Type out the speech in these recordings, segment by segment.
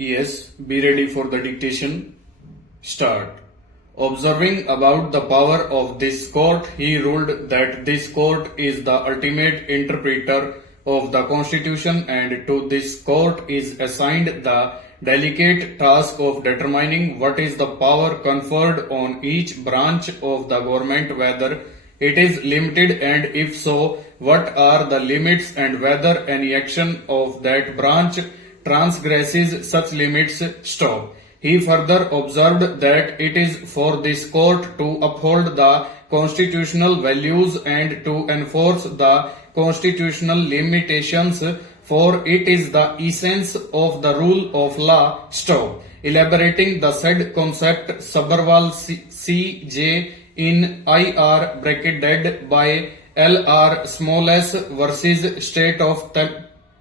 Yes, be ready for the dictation. Start. Observing about the power of this court, he ruled that this court is the ultimate interpreter of the constitution, and to this court is assigned the delicate task of determining what is the power conferred on each branch of the government, whether it is limited, and if so, what are the limits, and whether any action of that branch transgresses such limits. Stop. He further observed that it is for this court to uphold the constitutional values and to enforce the constitutional limitations, for it is the essence of the rule of law. Stop. Elaborating the said concept, Sabharwal C.J. in I.R. dead by L.R. Smalls versus State of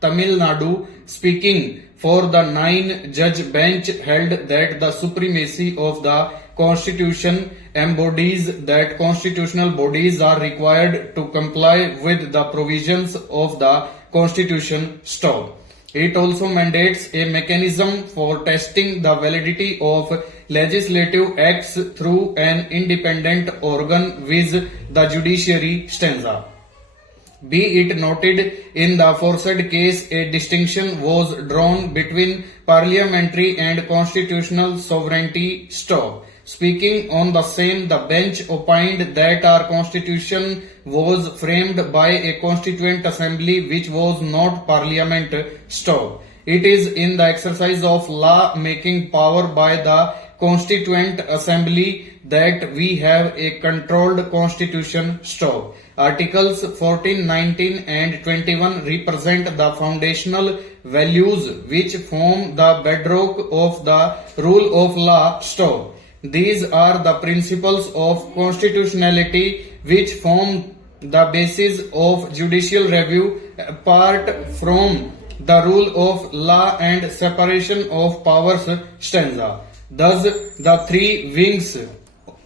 Tamil Nadu, speaking for the 9-judge bench, held that the supremacy of the Constitution embodies that constitutional bodies are required to comply with the provisions of the Constitution. Stop. It also mandates a mechanism for testing the validity of legislative acts through an independent organ, viz. the judiciary. Stanza. Be it noted, in the aforesaid case, a distinction was drawn between parliamentary and constitutional sovereignty. Stop. Speaking on the same, the bench opined that our constitution was framed by a constituent assembly which was not parliament. Stop. It is in the exercise of law-making power by the constituent assembly that we have a controlled constitution. Stop. Articles 14, 19 and 21 represent the foundational values which form the bedrock of the rule of law. Stop. These are the principles of constitutionality which form the basis of judicial review apart from the rule of law and separation of powers. Stanza. Thus, the three wings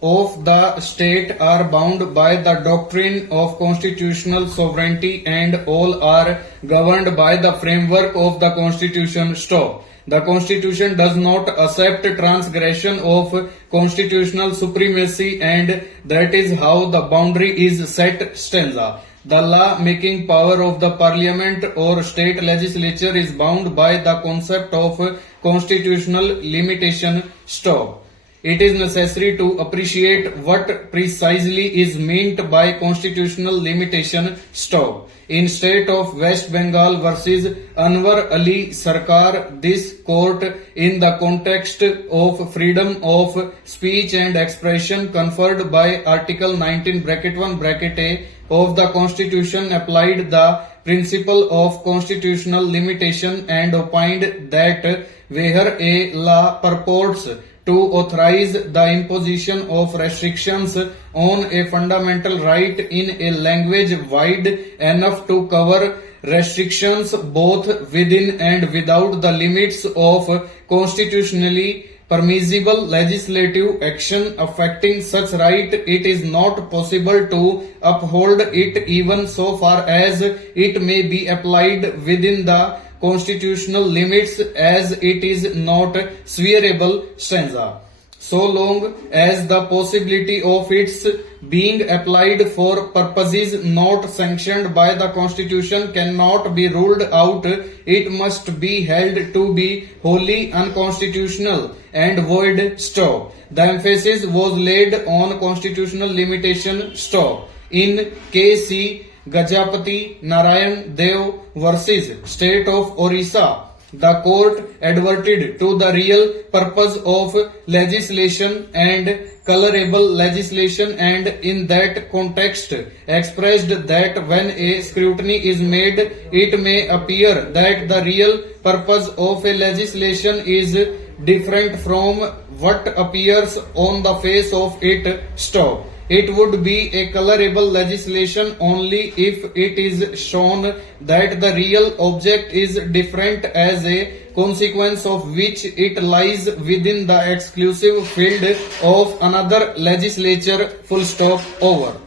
of the state are bound by the doctrine of constitutional sovereignty, and all are governed by the framework of the Constitution. Stop. The Constitution does not accept transgression of constitutional supremacy, and that is how the boundary is set. Stanza. The law-making power of the parliament or state legislature is bound by the concept of constitutional limitation. Stop. It is necessary to appreciate what precisely is meant by constitutional limitation. Stop. In state of West Bengal versus Anwar Ali Sarkar, this court, in the context of freedom of speech and expression conferred by Article 19(1)(a) of the Constitution, applied the principle of constitutional limitation and opined that where a law purports to authorize the imposition of restrictions on a fundamental right in a language wide enough to cover restrictions both within and without the limits of constitutionally permissible legislative action affecting such right, it is not possible to uphold it even so far as it may be applied within the constitutional limits, as it is not severable. Stanza. So long as the possibility of its being applied for purposes not sanctioned by the Constitution cannot be ruled out, it must be held to be wholly unconstitutional and void. Stop. The emphasis was laid on constitutional limitation. Stop. In K.C. Gajapati Narayan Dev versus State of Orissa, the court adverted to the real purpose of legislation and colorable legislation, and in that context expressed that when a scrutiny is made, it may appear that the real purpose of a legislation is different from what appears on the face of it. Stop. It would be a colorable legislation only if it is shown that the real object is different, as a consequence of which it lies within the exclusive field of another legislature. Full stop. Over.